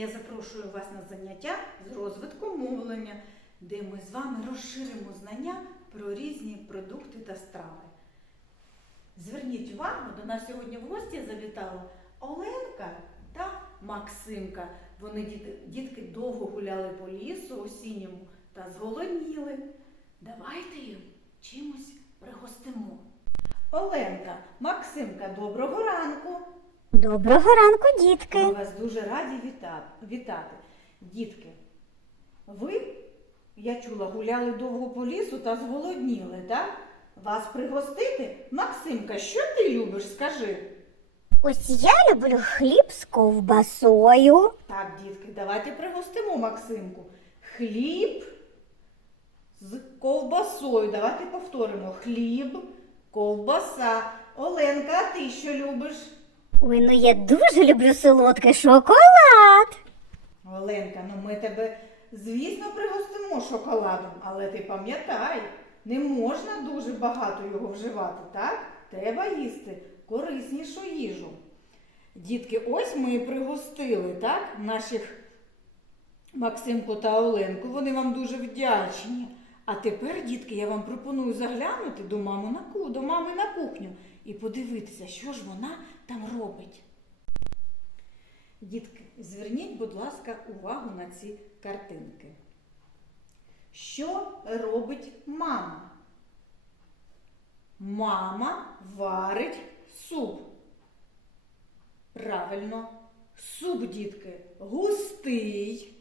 я запрошую вас на заняття з розвитку мовлення, де ми з вами розширимо знання про різні продукти та страви. Зверніть увагу, до нас сьогодні в гості завітали Оленка та Максимка. Вони дітки довго гуляли по лісу осінньому та зголодніли. Давайте їм чимось пригостимо. Оленка, Максимка, доброго ранку! Доброго ранку, дітки! Ми вас дуже раді вітати. Дітки, ви, я чула, гуляли довго по лісу та зголодніли, так? Вас пригостити? Максимка, що ти любиш? Скажи. Ось я люблю хліб з ковбасою. Так, дітки, давайте пригостимо Максимку. Хліб з ковбасою. Давайте повторимо. Хліб, ковбаса. Оленка, а ти що любиш? Ой, ну я дуже люблю солодкий шоколад. Оленка, ну ми тебе, звісно, пригостимо шоколадом, але ти пам'ятай, не можна дуже багато його вживати, так? Треба їсти кориснішу їжу. Дітки, ось ми і пригостили, так, наших Максимку та Оленку. Вони вам дуже вдячні. А тепер, дітки, я вам пропоную заглянути до мами на, до мами на кухню і подивитися, що ж вона там робить. Дітки, зверніть, будь ласка, увагу на ці картинки. Що робить мама? Мама варить суп. Правильно, суп, дітки, густий,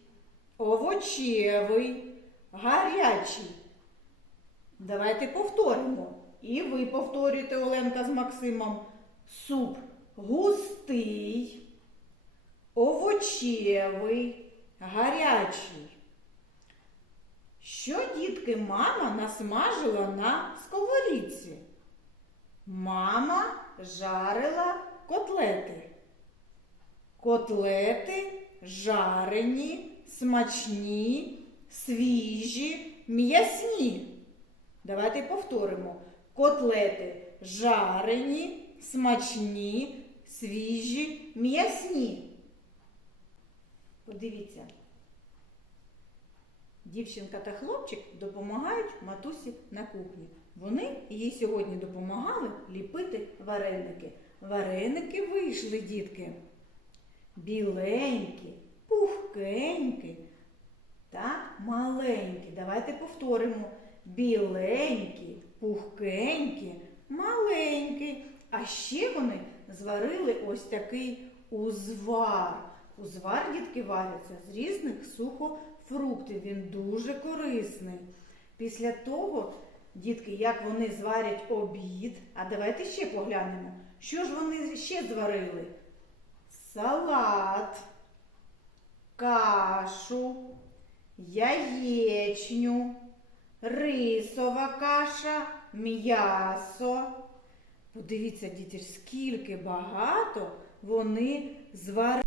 овочевий, гарячий. Давайте повторимо. І ви повторюєте, Оленка з Максимом. Суп густий, овочевий, гарячий. Що, дітки, мама насмажила на сковорідці? Мама жарила котлети. Котлети жарені, смачні, свіжі, м'ясні. Давайте повторимо. Котлети жарені, смачні, свіжі, м'ясні. Подивіться. Дівчинка та хлопчик допомагають матусі на кухні. Вони їй сьогодні допомагали ліпити вареники. Вареники вийшли, дітки. Біленькі, пухкенькі та маленькі. Давайте повторимо. Біленькі, пухкенькі, маленькі. А ще вони зварили ось такий узвар. Узвар, дітки, варяться з різних сухофруктів. Він дуже корисний. Після того, дітки, як вони зварять обід, а давайте ще поглянемо, що ж вони ще зварили? Салат, кашу, яєчню, рисова каша, м'ясо. Подивіться, діти, скільки багато вони зварили.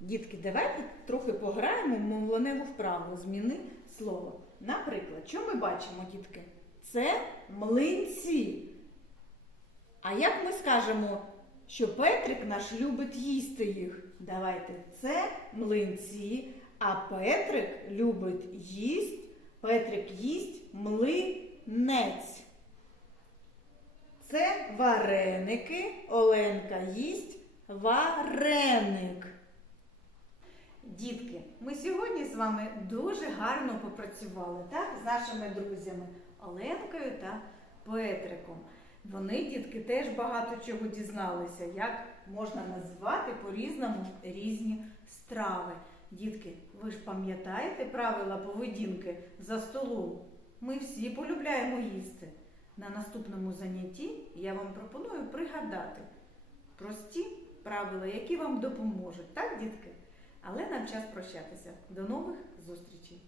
Дітки, давайте трохи пограємо в мовленеву вправу. Зміни слово. Наприклад, що ми бачимо, дітки? Це млинці. А як ми скажемо, що Петрик наш любить їсти їх? Давайте це млинці, а Петрик любить їсть. Петрик їсть млинець. Це вареники. Оленка їсть вареник. Дітки, ми сьогодні з вами дуже гарно попрацювали, так, з нашими друзями Оленкою та Петриком. Вони, дітки, теж багато чого дізналися, як можна називати по-різному різні страви. Дітки, ви ж пам'ятаєте правила поведінки за столом? Ми всі полюбляємо їсти. На наступному занятті я вам пропоную пригадати прості правила, які вам допоможуть, так, дітки? Але нам час прощатися. До нових зустрічей!